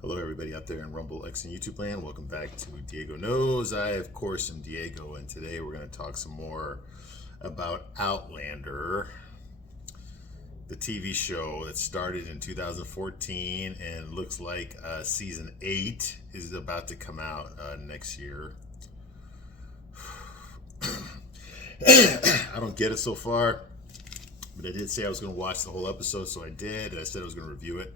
Hello, everybody out there in Rumble X and YouTube land. Welcome back to Diego Knows. I, of course, am Diego, and today we're going to talk some more about Outlander, the TV show that started in 2014 and looks like season 8 is about to come out next year. I don't get it so far, but I did say I was going to watch the whole episode, so I did. And I said I was going to review it.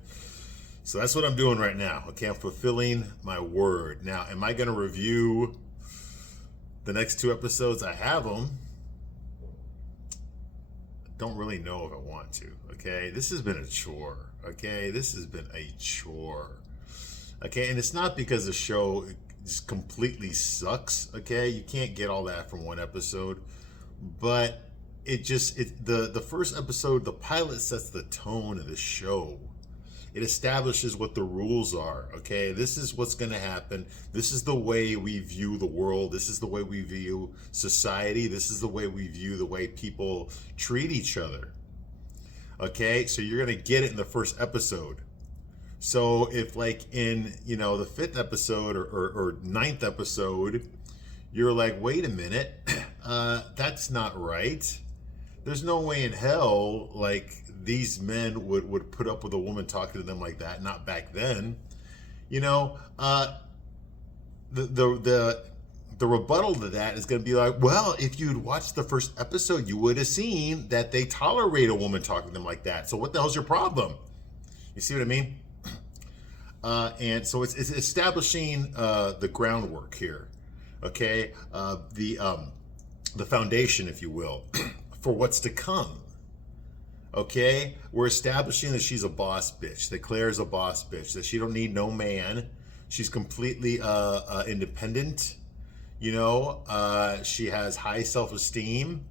So that's what I'm doing right now. Okay, I'm fulfilling my word. Now, am I going to review the next 2 episodes? I have them. Don't really know if I want to. Okay, this has been a chore. Okay, this has been a chore. Okay, and it's not because the show just completely sucks. Okay, you can't get all that from one episode, but the first episode, the pilot sets the tone of the show. It establishes what the rules are, okay? This is what's going to happen. This is the way we view the world. This is the way we view society. This is the way we view the way people treat each other, okay? So you're going to get it in the first episode. So if like in, the 5th episode or 9th episode, you're like, wait a minute, that's not right. There's no way in hell, like, these men would put up with a woman talking to them like that. Not back then. The rebuttal to that is going to be like, well, if you'd watched the first episode, you would have seen that they tolerate a woman talking to them like that. So what the hell's your problem? You see what I mean? And so it's establishing the groundwork here. Okay, the foundation, if you will, for what's to come. Okay, we're establishing that she's a boss bitch, that Claire is a boss bitch, that she don't need no man. She's completely independent. She has high self-esteem.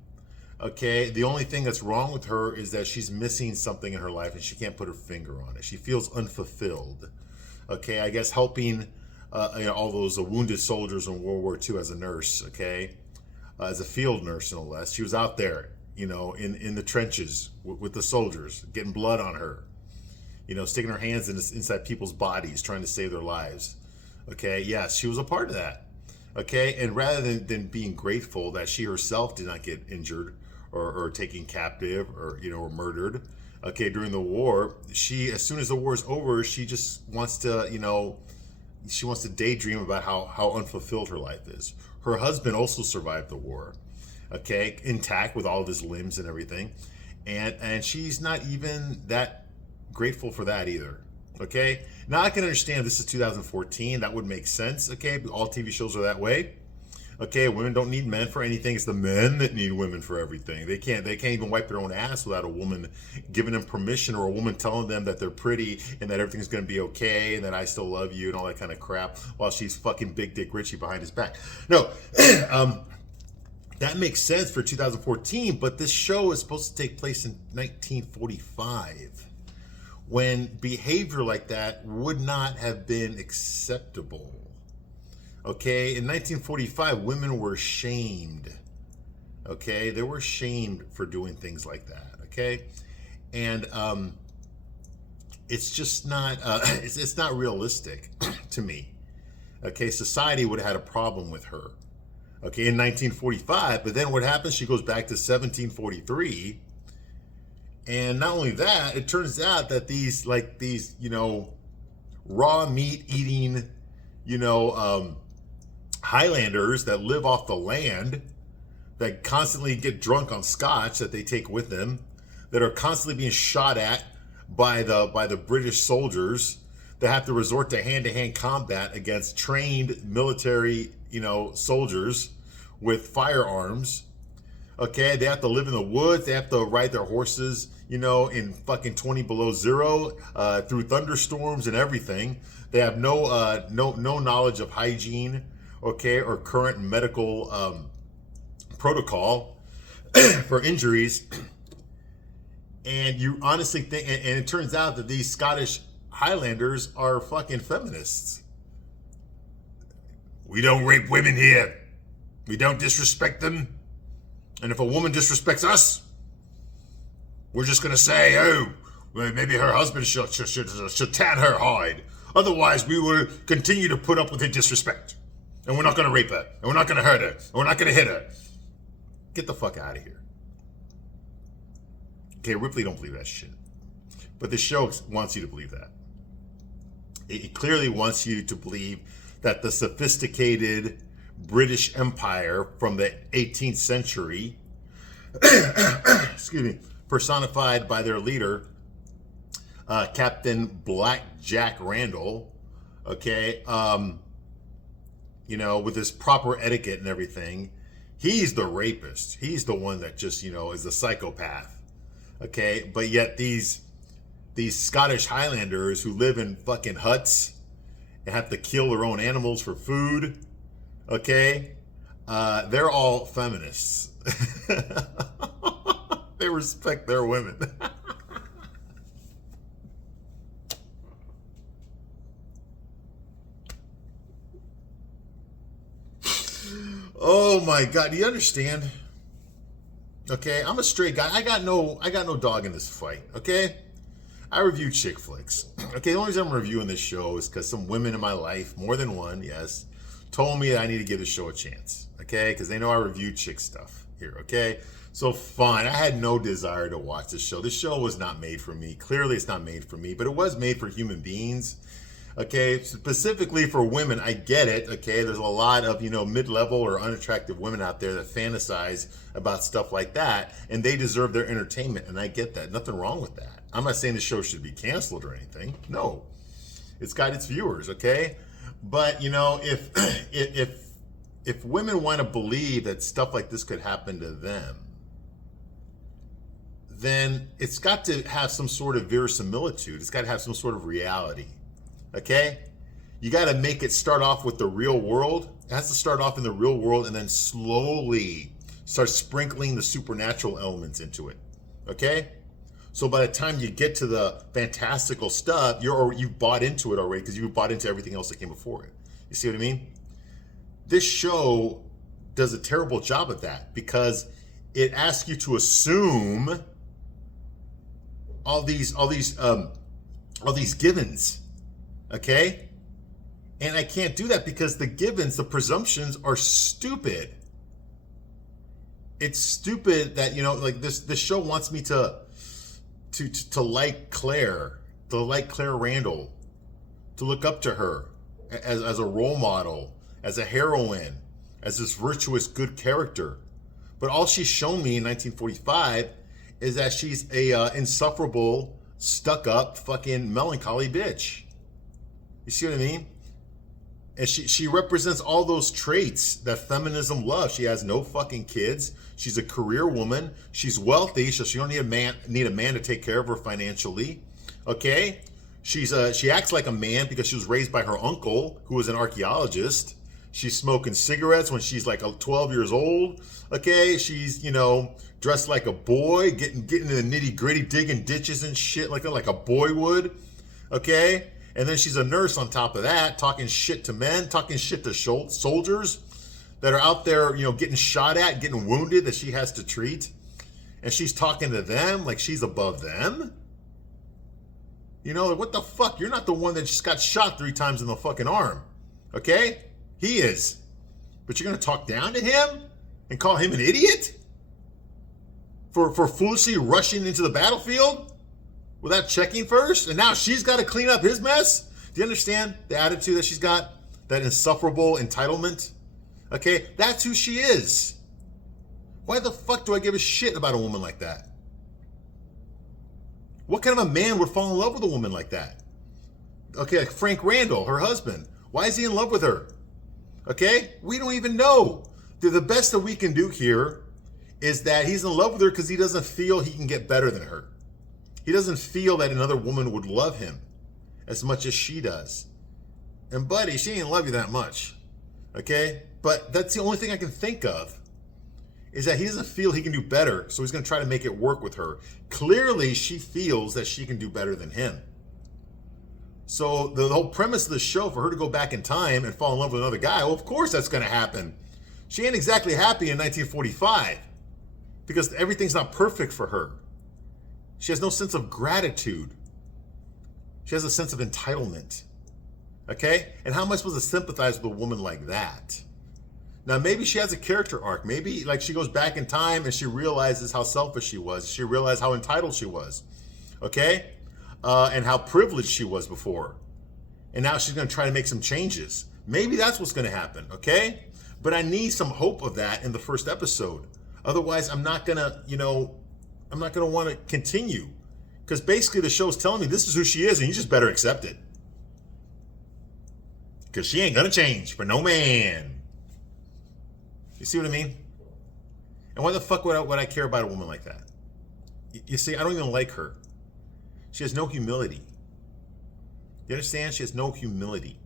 Okay, the only thing that's wrong with her is that she's missing something in her life and she can't put her finger on it. She feels unfulfilled. Okay, I guess helping all those wounded soldiers in World War II as a nurse. Okay, as a field nurse, no less. She was out there, in the trenches with the soldiers, getting blood on her, sticking her hands inside people's bodies, trying to save their lives. Okay, yes, she was a part of that. Okay, and rather than being grateful that she herself did not get injured or taken captive or murdered, okay, during the war, she, as soon as the war is over, she just wants to, she wants to daydream about how unfulfilled her life is. Her husband also survived the war. Okay, intact with all of his limbs and everything, and she's not even that grateful for that either. Okay, now I can understand this is 2014. That would make sense. Okay, all TV shows are that way. Okay, women don't need men for anything. It's the men that need women for everything. They can't even wipe their own ass without a woman giving them permission, or a woman telling them that they're pretty and that everything's going to be okay and that I still love you and all that kind of crap while she's fucking Big Dick Richie behind his back. No, that makes sense for 2014, but this show is supposed to take place in 1945, when behavior like that would not have been acceptable. Okay, in 1945, women were shamed. Okay, they were shamed for doing things like that. Okay, and it's just not it's not realistic to me. Okay, society would have had a problem with her. Okay, in 1945, but then what happens? She goes back to 1743, and not only that, it turns out that these raw meat eating, Highlanders that live off the land, that constantly get drunk on scotch that they take with them, that are constantly being shot at by the British soldiers, that have to resort to hand-to-hand combat against trained military, soldiers with firearms. Okay, they have to live in the woods. They have to ride their horses, in fucking 20 below zero, through thunderstorms and everything. They have no knowledge of hygiene, okay, or current medical protocol for injuries. And you honestly think, and it turns out that these Scottish Highlanders are fucking feminists. We don't rape women here. We don't disrespect them. And if a woman disrespects us, we're just going to say, oh, well, maybe her husband should tan her hide. Otherwise, we will continue to put up with her disrespect. And we're not going to rape her. And we're not going to hurt her. And we're not going to hit her. Get the fuck out of here. Okay, Ripley don't believe that shit. But the show wants you to believe that. It clearly wants you to believe that the sophisticated British Empire from the 18th century, excuse me, personified by their leader, Captain Black Jack Randall, okay, you know, with his proper etiquette and everything, he's the rapist. He's the one that just, you know, is a psychopath, okay? But yet these Scottish Highlanders who live in fucking huts and have to kill their own animals for food, okay, they're all feminists. They respect their women. Oh my God, do you understand? Okay, I'm a straight guy. I got no dog in this fight, okay? I review chick flicks. Okay, the only reason I'm reviewing this show is because some women in my life, more than one, yes, told me that I need to give the show a chance, okay? Because they know I review chick stuff here, okay? So fine, I had no desire to watch this show. This show was not made for me. Clearly it's not made for me, but it was made for human beings. Okay, specifically for women, I get it. Okay, there's a lot of, you know, mid-level or unattractive women out there that fantasize about stuff like that, and they deserve their entertainment, and I get that. Nothing wrong with that. I'm not saying the show should be canceled or anything. No, it's got its viewers. Okay, but you know, if women want to believe that stuff like this could happen to them, then it's got to have some sort of verisimilitude. It's got to have some sort of reality. Okay? You got to make it start off with the real world. It has to start off in the real world and then slowly start sprinkling the supernatural elements into it. Okay? So by the time you get to the fantastical stuff, you've bought into it already because you've bought into everything else that came before it. You see what I mean? This show does a terrible job at that because it asks you to assume all these givens. Okay? And I can't do that because the givens, the presumptions are stupid. It's stupid that, you know, like this show wants me to like Claire, to like Claire Randall, to look up to her as a role model, as a heroine, as this virtuous good character. But all she's shown me in 1945 is that she's a insufferable, stuck-up, fucking melancholy bitch. You see what I mean? And she represents all those traits that feminism loves. She has no fucking kids. She's a career woman. She's wealthy, so she don't need a man to take care of her financially. Okay? She acts like a man because she was raised by her uncle, who was an archaeologist. She's smoking cigarettes when she's like 12 years old. Okay? She's, you know, dressed like a boy, getting into the nitty-gritty, digging ditches and shit like a boy would. Okay? And then she's a nurse on top of that, talking shit to men, talking shit to soldiers that are out there, you know, getting shot at, getting wounded that she has to treat. And she's talking to them like she's above them. You know, like, what the fuck? You're not the one that just got shot 3 times in the fucking arm. Okay? He is. But you're going to talk down to him and call him an idiot? For foolishly rushing into the battlefield? Without checking first, and now she's got to clean up his mess? Do you understand the attitude that she's got? That insufferable entitlement? Okay, that's who she is. Why the fuck do I give a shit about a woman like that? What kind of a man would fall in love with a woman like that? Okay, like Frank Randall, her husband. Why is he in love with her? Okay, we don't even know. The best that we can do here is that he's in love with her because he doesn't feel he can get better than her. He doesn't feel that another woman would love him as much as she does. And buddy, she ain't love you that much. Okay? But that's the only thing I can think of is that he doesn't feel he can do better, so he's going to try to make it work with her. Clearly, she feels that she can do better than him. So the whole premise of the show, for her to go back in time and fall in love with another guy, well, of course that's going to happen. She ain't exactly happy in 1945 because everything's not perfect for her. She has no sense of gratitude. She has a sense of entitlement. Okay? And how am I supposed to sympathize with a woman like that? Now, maybe she has a character arc. Maybe like she goes back in time and she realizes how selfish she was. She realized how entitled she was. Okay? And how privileged she was before. And now she's going to try to make some changes. Maybe that's what's going to happen. Okay? But I need some hope of that in the first episode. Otherwise, I'm not going to, I'm not going to want to continue. Because basically the show's telling me this is who she is and you just better accept it. Because she ain't going to change for no man. You see what I mean? And why the fuck would I care about a woman like that? You see, I don't even like her. She has no humility. You understand? She has no humility.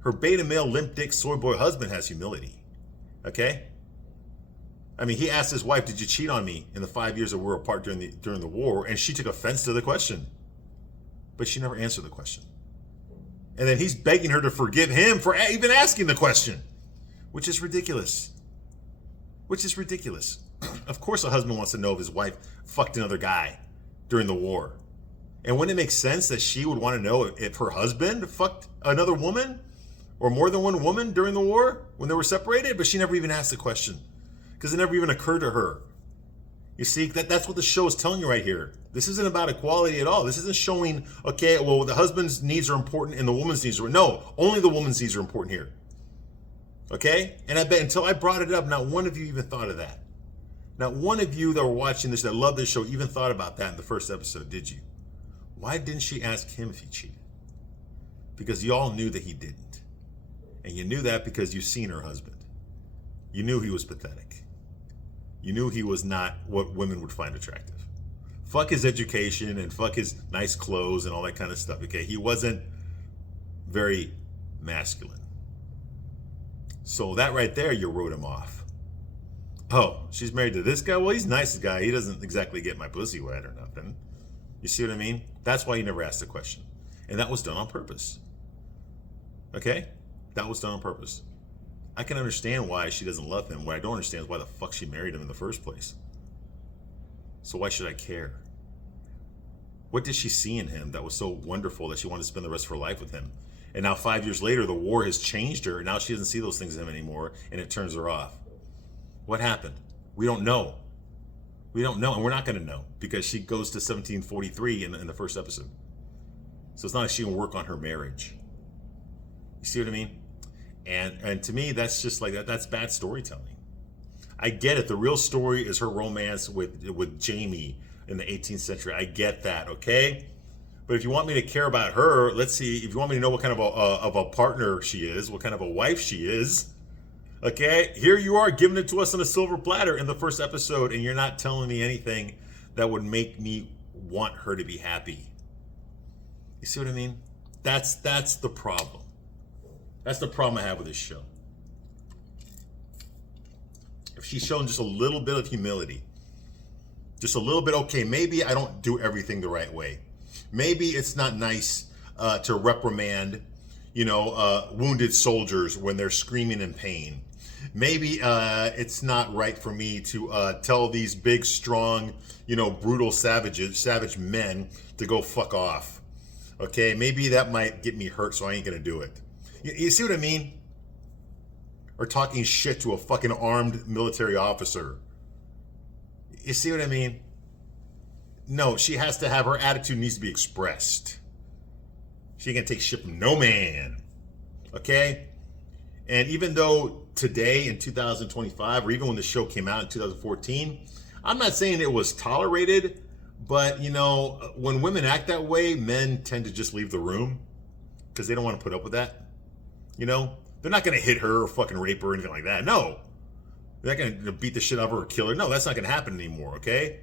Her beta male limp dick soy boy husband has humility. Okay? I mean, he asked his wife, "Did you cheat on me in the 5 years that we were apart during the war?" And she took offense to the question. But she never answered the question. And then he's begging her to forgive him for even asking the question, which is ridiculous. Which is ridiculous. Of course a husband wants to know if his wife fucked another guy during the war. And wouldn't it make sense that she would want to know if her husband fucked another woman or more than one woman during the war when they were separated? But she never even asked the question because it never even occurred to her. You see, that's what the show is telling you right here. This isn't about equality at all. This isn't showing, okay, well, the husband's needs are important and the woman's needs are, no, only the woman's needs are important here. Okay? And I bet until I brought it up, not one of you even thought of that. Not one of you that were watching this, that love this show, even thought about that in the first episode, did you? Why didn't she ask him if he cheated? Because you all knew that he didn't. And you knew that because you've seen her husband. You knew he was pathetic. You knew he was not what women would find attractive. Fuck his education and fuck his nice clothes and all that kind of stuff, okay? He wasn't very masculine. So that right there, you wrote him off. Oh, she's married to this guy? Well, he's a nice guy. He doesn't exactly get my pussy wet or nothing. You see what I mean? That's why you never asked the question. And that was done on purpose. Okay? That was done on purpose. I can understand why she doesn't love him. What I don't understand is why the fuck she married him in the first place. So why should I care? What did she see in him that was so wonderful that she wanted to spend the rest of her life with him? And now 5 years later, the war has changed her. And now she doesn't see those things in him anymore. And it turns her off. What happened? We don't know. We don't know. And we're not going to know. Because she goes to 1743 in the first episode. So it's not like she can work on her marriage. You see what I mean? And to me, that's just like that. That's bad storytelling. I get it. The real story is her romance with Jamie in the 18th century. I get that, okay? But if you want me to care about her, let's see. If you want me to know what kind of a partner she is, what kind of a wife she is, okay? Here you are giving it to us on a silver platter in the first episode, and you're not telling me anything that would make me want her to be happy. You see what I mean? That's the problem. That's the problem I have with this show. If she's shown just a little bit of humility, just a little bit, okay, maybe I don't do everything the right way. Maybe it's not nice to reprimand, wounded soldiers when they're screaming in pain. Maybe it's not right for me to tell these big, strong, brutal savage men to go fuck off. Okay, maybe that might get me hurt, so I ain't gonna do it. You see what I mean? Or talking shit to a fucking armed military officer. You see what I mean? No, she has to have, her attitude needs to be expressed. She ain't gonna take shit from no man. Okay? And even though today in 2025, or even when the show came out in 2014, I'm not saying it was tolerated, but when women act that way, men tend to just leave the room because they don't want to put up with that. They're not going to hit her or fucking rape her or anything like that. No. They're not going to beat the shit out of her or kill her. No, that's not going to happen anymore, okay?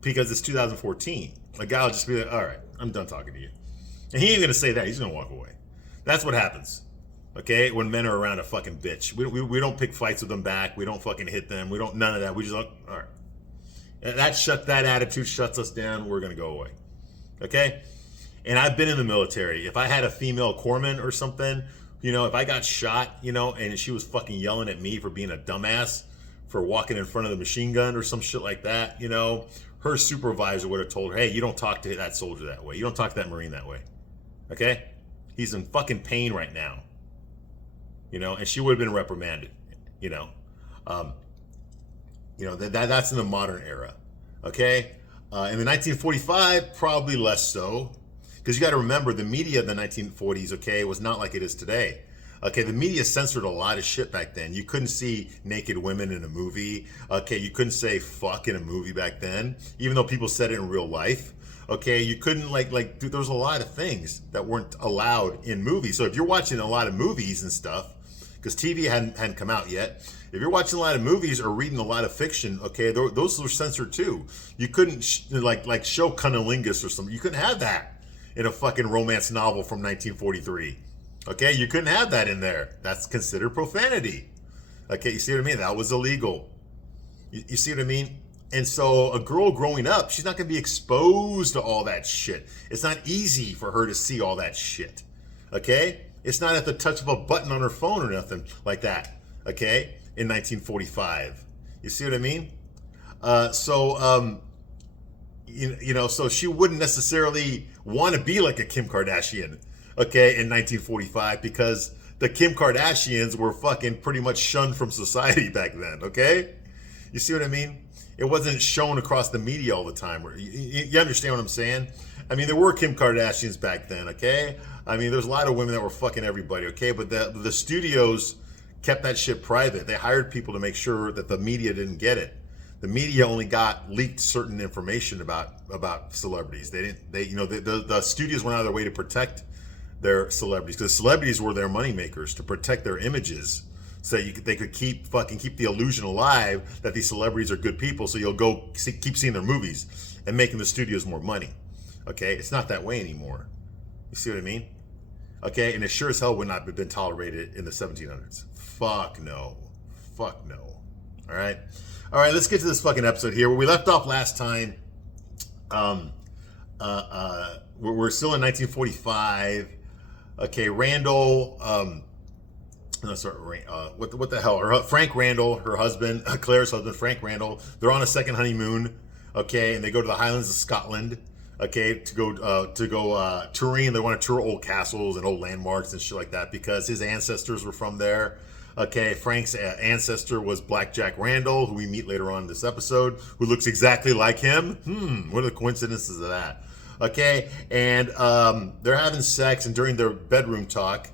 Because it's 2014. A guy will just be like, all right, I'm done talking to you. And he ain't going to say that. He's going to walk away. That's what happens, okay? When men are around a fucking bitch. We don't pick fights with them back. We don't fucking hit them. We don't, none of that. We just, all right. That attitude shuts us down. We're going to go away, okay? And I've been in the military. If I had a female corpsman or something, if I got shot, and she was fucking yelling at me for being a dumbass, for walking in front of the machine gun or some shit like that, her supervisor would have told her, hey, you don't talk to that soldier that way. You don't talk to that Marine that way. Okay? He's in fucking pain right now. And she would have been reprimanded. That's in the modern era. Okay? In the 1945, probably less so. Because you got to remember, the media of the 1940s, okay, was not like it is today. Okay, the media censored a lot of shit back then. You couldn't see naked women in a movie. Okay, you couldn't say fuck in a movie back then, even though people said it in real life. Okay, you couldn't dude, there was a lot of things that weren't allowed in movies. So if you're watching a lot of movies and stuff, because TV hadn't come out yet, if you're watching a lot of movies or reading a lot of fiction, okay, those were censored too. You couldn't show cunnilingus or something. You couldn't have that in a fucking romance novel from 1943. Okay, you couldn't have that in there. That's considered profanity. Okay, you see what I mean? That was illegal. You see what I mean? And so a girl growing up, she's not going to be exposed to all that shit. It's not easy for her to see all that shit. Okay? It's not at the touch of a button on her phone or nothing like that. Okay? In 1945. You see what I mean? So she wouldn't necessarily want to be like a Kim Kardashian. Okay, in 1945, because the Kim Kardashians were fucking pretty much shunned from society back then, okay? You see what I mean? It wasn't shown across the media all the time. You understand what I'm saying? I mean, there were Kim Kardashians back then, okay? I mean, there's a lot of women that were fucking everybody, okay? But the studios kept that shit private. They hired people to make sure that the media didn't get it. The media only got leaked certain information about celebrities. The studios went out of their way to protect their celebrities, because celebrities were their moneymakers, to protect their images, so they could keep the illusion alive that these celebrities are good people, so you'll keep seeing their movies and making the studios more money. Okay, it's not that way anymore. You see what I mean? Okay, and it sure as hell would not have been tolerated in the 1700s. Fuck no. All right, let's get to this fucking episode here. Where we left off last time, we're still in 1945. Okay, Randall, what the hell? Frank Randall, her husband, Claire's husband, Frank Randall, they're on a second honeymoon, okay, and they go to the Highlands of Scotland, okay, to go touring. They want to tour old castles and old landmarks and shit like that, because his ancestors were from there. Okay, Frank's ancestor was Black Jack Randall, who we meet later on in this episode, who looks exactly like him. What are the coincidences of that? Okay, and they're having sex, and during their bedroom talk,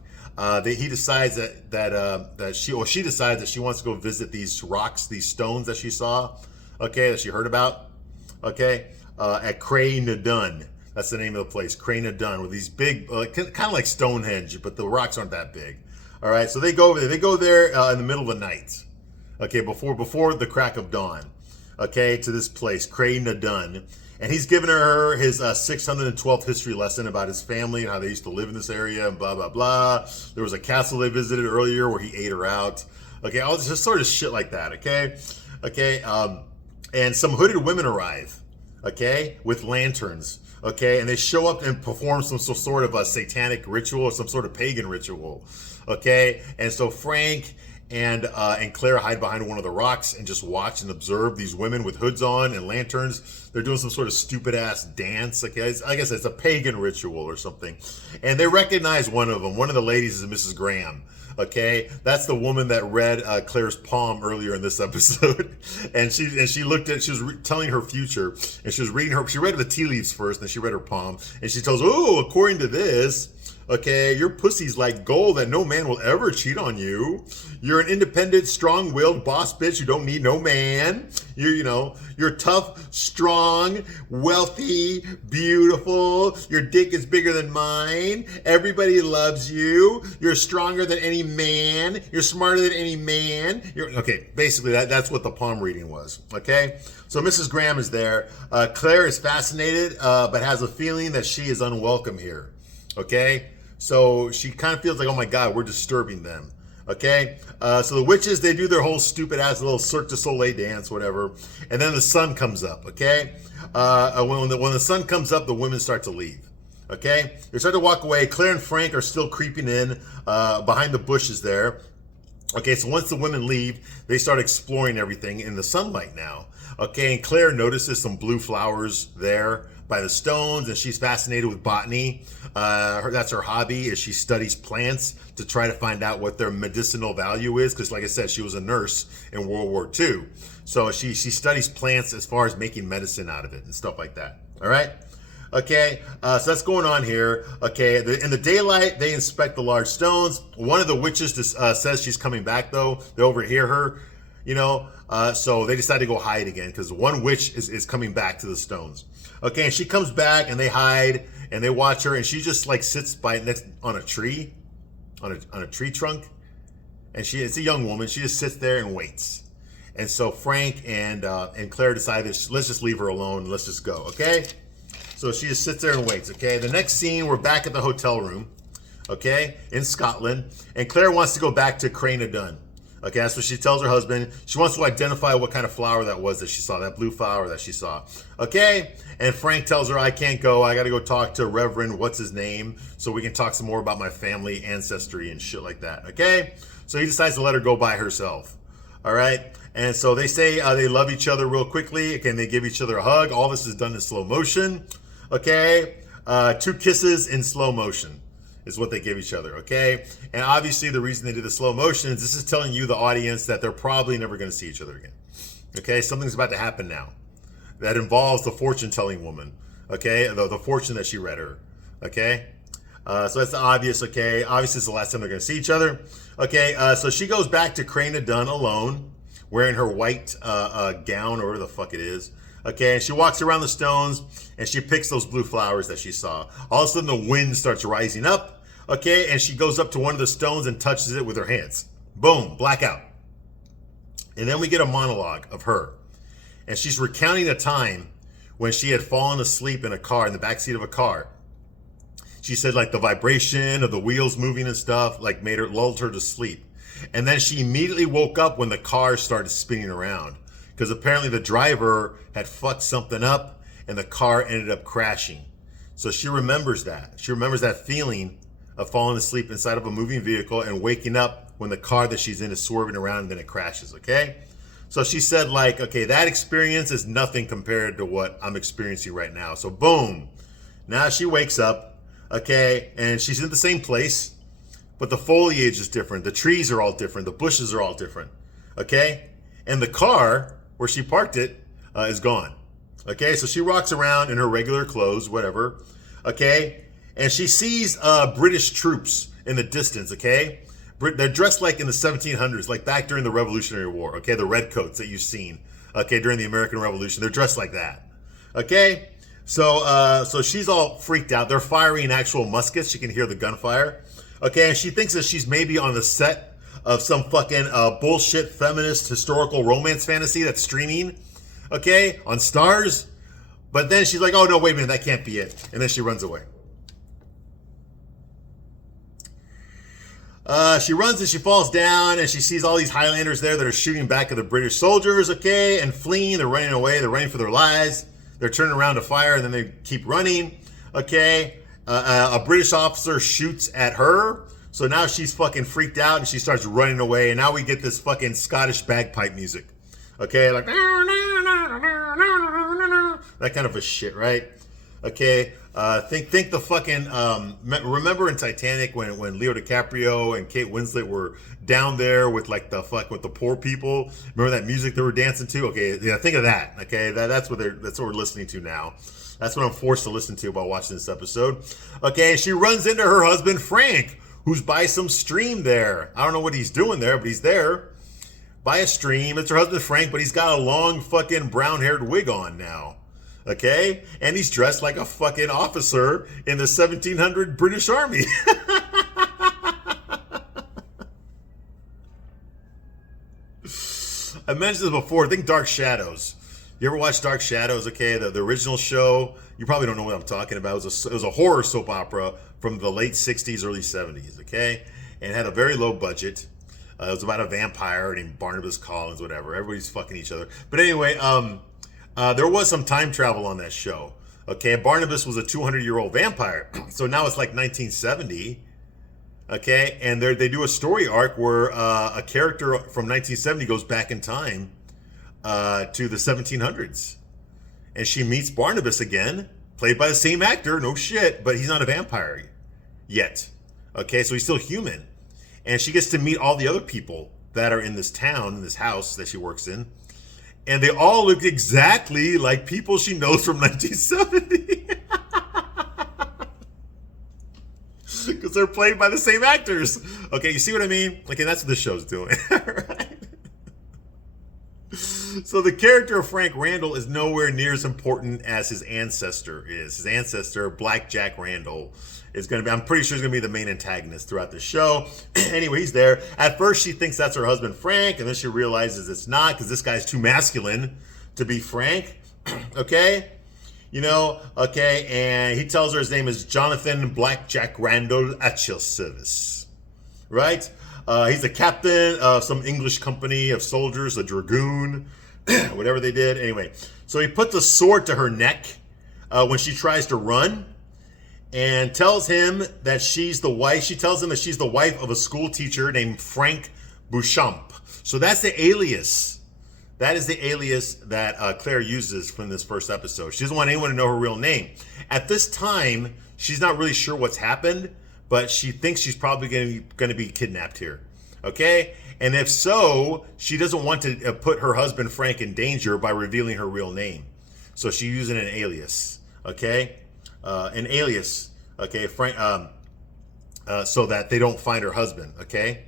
he decides she decides that she wants to go visit these rocks, these stones that she saw, okay, that she heard about, okay, at Cray na Dun. That's the name of the place, Cray na Dun, with these big, kind of like Stonehenge, but the rocks aren't that big. All right, so they go over there. They go there in the middle of the night, okay, before the crack of dawn, okay, to this place, Cray na Dun. And he's given her his 612th history lesson about his family and how they used to live in this area and blah, blah, blah. There was a castle they visited earlier where he ate her out. Okay, all this just sort of shit like that, okay? Okay, and some hooded women arrive, okay, with lanterns, okay? And they show up and perform some sort of a satanic ritual or some sort of pagan ritual, okay? And so Frank and Claire hide behind one of the rocks and just watch and observe these women with hoods on and lanterns. They're doing some sort of stupid ass dance. Okay, I guess it's a pagan ritual or something. And they recognize one of them. One of the ladies is Mrs. Graham. Okay, that's the woman that read Claire's palm earlier in this episode, and she was telling her future, and she read the tea leaves first, then she read her palm, and she tells, oh, according to this, okay, your pussy's like gold that no man will ever cheat on you. You're an independent, strong-willed boss bitch who don't need no man. You're tough, strong, wealthy, beautiful. Your dick is bigger than mine. Everybody loves you. You're stronger than any man. You're smarter than any man. Okay, basically that's what the palm reading was. Okay, so Mrs. Graham is there. Claire is fascinated, but has a feeling that she is unwelcome here. Okay, so she kind of feels like, oh my God, we're disturbing them. Okay, so the witches, they do their whole stupid ass little Cirque du Soleil dance, whatever, and then the sun comes up. Okay, when the sun comes up, the women start to leave. Okay, they start to walk away. Claire and Frank are still creeping in behind the bushes there. Okay, so once the women leave, they start exploring everything in the sunlight now. Okay, and Claire notices some blue flowers there by the stones, and she's fascinated with botany. That's her hobby, is she studies plants to try to find out what their medicinal value is, because like I said, she was a nurse in World War II. So she studies plants as far as making medicine out of it and stuff like that. All right? Okay, so that's going on here. Okay, in the daylight, they inspect the large stones. One of the witches says she's coming back, though. They overhear her, you know, so they decide to go hide again because one witch is coming back to the stones. Okay, and she comes back and they hide and they watch her, and she just like sits on a tree, on a tree trunk, and it's a young woman. She just sits there and waits. And so Frank and Claire decide, let's just leave her alone. Let's just go. Okay. So she just sits there and waits, okay? The next scene, we're back at the hotel room, okay, in Scotland, and Claire wants to go back to Cranadun. Okay, that's what she tells her husband. She wants to identify what kind of flower that was that she saw, that blue flower that she saw. Okay, and Frank tells her, I can't go. I got to go talk to Reverend what's-his-name so we can talk some more about my family ancestry and shit like that, okay? So he decides to let her go by herself, all right? And so they say they love each other real quickly. Okay, and they give each other a hug. All this is done in slow motion. Okay, 2 kisses in slow motion is what they give each other, okay? And obviously the reason they do the slow motion is this is telling you, the audience, that they're probably never going to see each other again, okay? Something's about to happen now that involves the fortune-telling woman, okay? The fortune that she read her, okay? So that's obvious, okay? Obviously it's the last time they're going to see each other, okay? So she goes back to Cranadun alone, wearing her white gown or whatever the fuck it is. Okay, and she walks around the stones and she picks those blue flowers that she saw. All of a sudden the wind starts rising up, okay, and she goes up to one of the stones and touches it with her hands. Boom, blackout. And then we get a monologue of her. And she's recounting a time when she had fallen asleep in a car, in the backseat of a car. She said like the vibration of the wheels moving and stuff like lulled her to sleep. And then she immediately woke up when the car started spinning around. Because apparently the driver had fucked something up and the car ended up crashing. So she remembers that. She remembers that feeling of falling asleep inside of a moving vehicle and waking up when the car that she's in is swerving around and then it crashes, okay? So she said like, okay, that experience is nothing compared to what I'm experiencing right now. So boom, now she wakes up, okay, and she's in the same place, but the foliage is different. The trees are all different. The bushes are all different, okay? And the car where she parked it is gone. Okay, so she walks around in her regular clothes, whatever. Okay, and she sees British troops in the distance. Okay, they're dressed like in the 1700s, like back during the Revolutionary War. Okay, the redcoats that you've seen. Okay, during the American Revolution, they're dressed like that. Okay, so she's all freaked out. They're firing actual muskets. She can hear the gunfire. Okay, and she thinks that she's maybe on the set of some fucking bullshit feminist historical romance fantasy that's streaming, okay, on Stars. But then she's like, oh no, wait a minute, that can't be it. And then she runs away. She runs and she falls down and she sees all these Highlanders there that are shooting back at the British soldiers, okay, and fleeing. They're running away. They're running for their lives. They're turning around to fire and then they keep running, okay. A British officer shoots at her. So now she's fucking freaked out and she starts running away. And now we get this fucking Scottish bagpipe music. Okay, like that kind of a shit, right? Okay, think the fucking remember in Titanic when Leo DiCaprio and Kate Winslet were down there with like the poor people. Remember that music they were dancing to? Okay, yeah, think of that. Okay, that's what we're listening to now. That's what I'm forced to listen to while watching this episode. Okay, she runs into her husband Frank, who's by some stream there. I don't know what he's doing there, but he's there by a stream. It's her husband Frank, but he's got a long fucking brown-haired wig on now. Okay? And he's dressed like a fucking officer in the 1700 British Army. I mentioned this before. Think Dark Shadows. You ever watch Dark Shadows? Okay, the original show. You probably don't know what I'm talking about. It was a horror soap opera from the late 60s, early 70s, okay? And it had a very low budget. It was about a vampire named Barnabas Collins, whatever. Everybody's fucking each other. But anyway, there was some time travel on that show, okay? Barnabas was a 200-year-old vampire. So now it's like 1970, okay? And they do a story arc where a character from 1970 goes back in time to the 1700s. And she meets Barnabas again, played by the same actor, no shit, but he's not a vampire yet. Okay, so he's still human. And she gets to meet all the other people that are in this town, in this house that she works in. And they all look exactly like people she knows from 1970. Because they're played by the same actors. Okay, you see what I mean? Okay, that's what this show's doing. Right? So the character of Frank Randall is nowhere near as important as his ancestor is. His ancestor, Black Jack Randall, is going to be, I'm pretty sure he's going to be the main antagonist throughout the show. Anyway, he's there. At first, she thinks that's her husband, Frank, and then she realizes it's not because this guy's too masculine to be Frank. Okay? You know, okay, and he tells her his name is Jonathan Black Jack Randall at your service. Right? He's the captain of some English company of soldiers, a dragoon, whatever they did. Anyway, so he puts a sword to her neck when she tries to run and tells him that she's the wife. She tells him that she's the wife of a school teacher named Frank Beauchamp. So that's the alias. That is the alias that Claire uses from this first episode. She doesn't want anyone to know her real name. At this time, she's not really sure what's happened, but she thinks she's probably going to be kidnapped here. Okay? And if so, she doesn't want to put her husband Frank in danger by revealing her real name. So she's using an alias. Okay? An alias. Okay? Frank, so that they don't find her husband. Okay?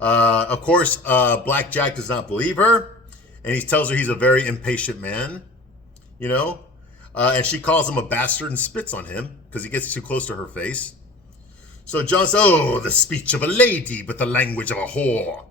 Of course, Black Jack does not believe her. And he tells her he's a very impatient man. You know? And she calls him a bastard and spits on him because he gets too close to her face. So John says, oh, the speech of a lady, but the language of a whore.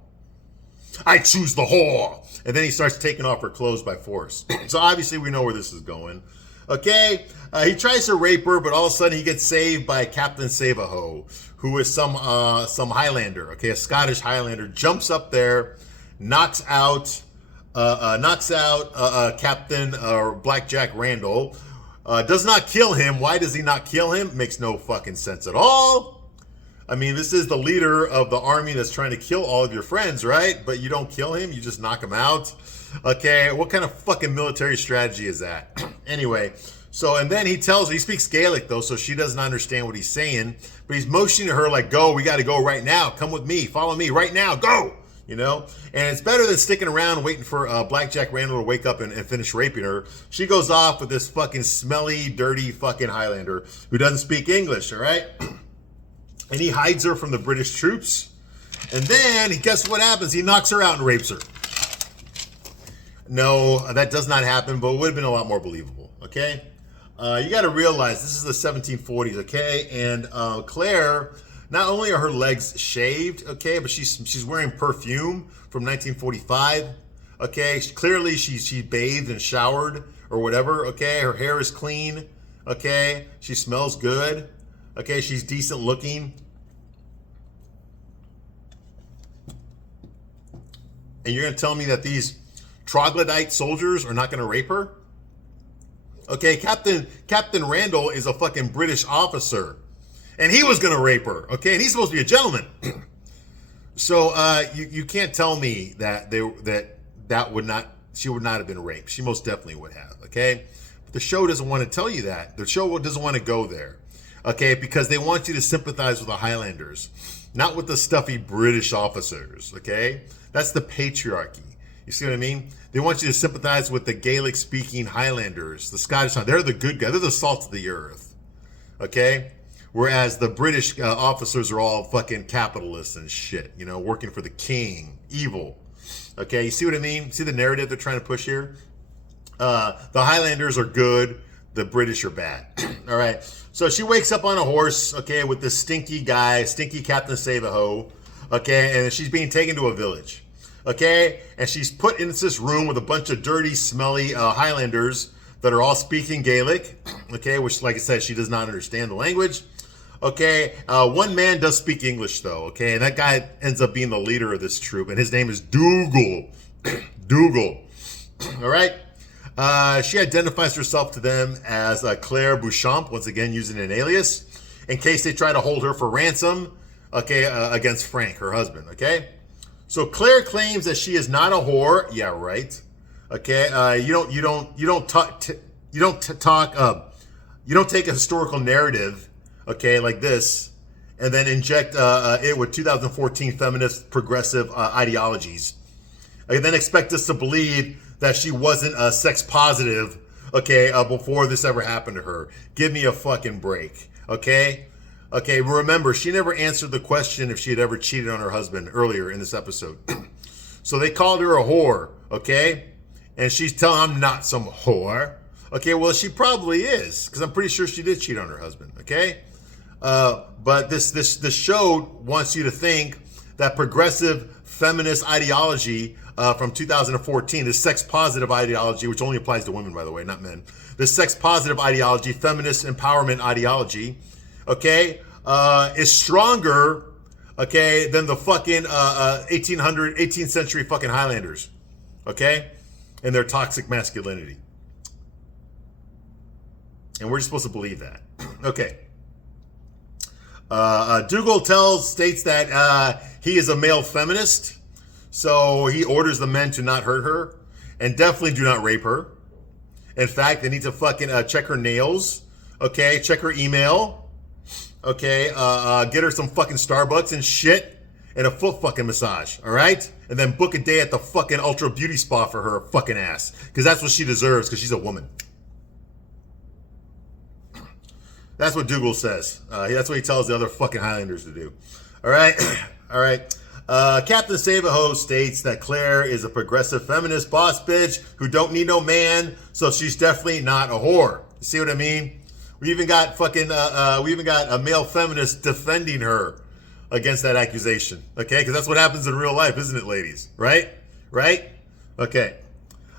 I choose the whore. And then he starts taking off her clothes by force. So obviously we know where this is going. Okay, he tries to rape her, but all of a sudden he gets saved by Captain Save-A-Ho, who is some Highlander. Okay, a Scottish Highlander jumps up there, knocks out Captain Black Jack Randall. Does not kill him. Why does he not kill him? Makes no fucking sense at all. I mean, this is the leader of the army that's trying to kill all of your friends, right? But you don't kill him. You just knock him out. Okay, what kind of fucking military strategy is that? Anyway, so, and then he tells her, he speaks Gaelic though, so she doesn't understand what he's saying. But he's motioning to her like, go, we got to go right now. Come with me. Follow me right now. Go. You know, and it's better than sticking around waiting for Black Jack Randall to wake up and finish raping her. She goes off with this fucking smelly, dirty fucking Highlander who doesn't speak English, all right? And he hides her from the British troops. And then, guess what happens? He knocks her out and rapes her. No, that does not happen, but it would have been a lot more believable, okay? You got to realize this is the 1740s, okay? And Claire... Not only are her legs shaved, okay, but she's wearing perfume from 1945, okay? Clearly she bathed and showered or whatever, okay? Her hair is clean, okay? She smells good, okay? She's decent looking. And you're going to tell me that these troglodyte soldiers are not going to rape her? Okay, Captain Randall is a fucking British officer. And he was going to rape her, okay? And he's supposed to be a gentleman. So you can't tell me that she would not have been raped. She most definitely would have, okay? But the show doesn't want to tell you that. The show doesn't want to go there, okay? Because they want you to sympathize with the Highlanders, not with the stuffy British officers, okay? That's the patriarchy. You see what I mean? They want you to sympathize with the Gaelic-speaking Highlanders, the Scottish. They're the good guys. They're the salt of the earth, okay? Whereas the British officers are all fucking capitalists and shit, you know, working for the king, evil. Okay, you see what I mean? See the narrative they're trying to push here? The Highlanders are good, the British are bad. All right, so she wakes up on a horse, okay, with this stinky guy, stinky Captain Save-A-Ho, okay, and she's being taken to a village, okay, and she's put into this room with a bunch of dirty, smelly Highlanders that are all speaking Gaelic, okay, which, like I said, she does not understand the language. Okay, one man does speak English though, okay, and that guy ends up being the leader of this troop, and his name is Dougal. Dougal. All right? She identifies herself to them as Claire Beauchamp, once again using an alias, in case they try to hold her for ransom, okay, against Frank, her husband, okay? So Claire claims that she is not a whore, yeah, right, Okay, you don't take a historical narrative, okay, like this, and then inject it with 2014 feminist progressive ideologies. And then expect us to believe that she wasn't sex positive, okay, before this ever happened to her. Give me a fucking break, okay? Okay, remember, she never answered the question if she had ever cheated on her husband earlier in this episode. So they called her a whore, okay? And she's telling I'm not some whore. Okay, well, she probably is, because I'm pretty sure she did cheat on her husband, okay? But this show wants you to think that progressive feminist ideology from 2014, this sex-positive ideology, which only applies to women, by the way, not men. This sex-positive ideology, feminist empowerment ideology, okay, is stronger, okay, than the fucking 18th century fucking Highlanders, okay, and their toxic masculinity. And we're just supposed to believe that. Okay. Dougal states that he is a male feminist, so he orders the men to not hurt her and definitely do not rape her. In fact, they need to fucking check her nails, okay, check her email, okay, get her some fucking Starbucks and shit and a foot fucking massage, all right? And then book a day at the fucking Ultra Beauty Spa for her fucking ass, because that's what she deserves, because she's a woman. That's what Dougal says. That's what he tells the other fucking Highlanders to do. All right? All right. Captain Savaho states that Claire is a progressive feminist boss bitch who don't need no man, so she's definitely not a whore. You see what I mean? We even got a male feminist defending her against that accusation. Okay? Because that's what happens in real life, isn't it, ladies? Right? Right? Okay.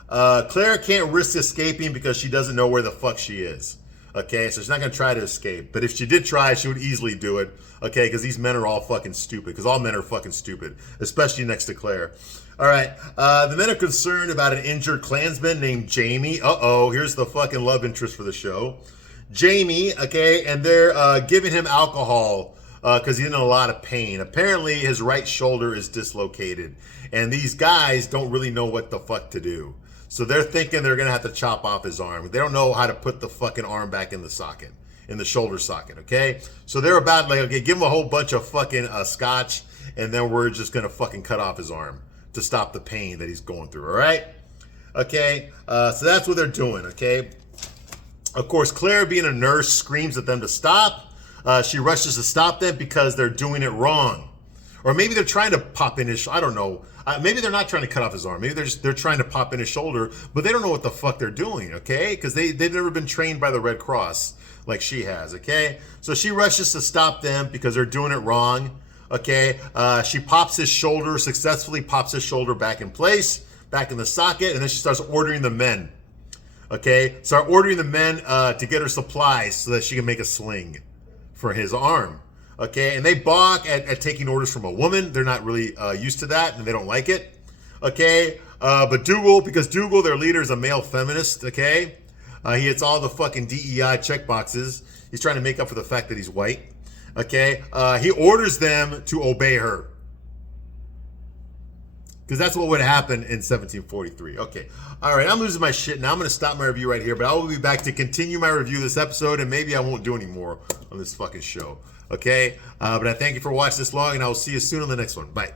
Claire can't risk escaping because she doesn't know where the fuck she is. Okay, so she's not going to try to escape. But if she did try, she would easily do it. Okay, because these men are all fucking stupid. Because all men are fucking stupid. Especially next to Claire. All right, the men are concerned about an injured Klansman named Jamie. Uh-oh, here's the fucking love interest for the show. Jamie, okay, and they're giving him alcohol because he's in a lot of pain. Apparently, his right shoulder is dislocated. And these guys don't really know what the fuck to do. So they're thinking they're going to have to chop off his arm. They don't know how to put the fucking arm back in the socket, in the shoulder socket, okay? So they're about like, okay, give him a whole bunch of fucking scotch, and then we're just going to fucking cut off his arm to stop the pain that he's going through, all right? Okay, so that's what they're doing, okay? Of course, Claire, being a nurse, screams at them to stop. She rushes to stop them because they're doing it wrong. Or maybe they're trying to pop in his, I don't know. Maybe they're not trying to cut off his arm. Maybe they're trying to pop in his shoulder, but they don't know what the fuck they're doing, okay? Because they've never been trained by the Red Cross like she has, okay? So she rushes to stop them because they're doing it wrong, okay? She pops his shoulder, successfully pops his shoulder back in place, back in the socket, and then she starts ordering the men, okay? Start ordering the men to get her supplies so that she can make a sling for his arm. Okay, and they balk at taking orders from a woman. They're not really used to that, and they don't like it. Okay, but Dougal, because Dougal, their leader, is a male feminist, okay? He hits all the fucking DEI check boxes. He's trying to make up for the fact that he's white. Okay, he orders them to obey her. Because that's what would happen in 1743. Okay, all right, I'm losing my shit now. I'm going to stop my review right here, but I will be back to continue my review of this episode, and maybe I won't do any more on this fucking show. Okay, but I thank you for watching this long, and I will see you soon on the next one. Bye.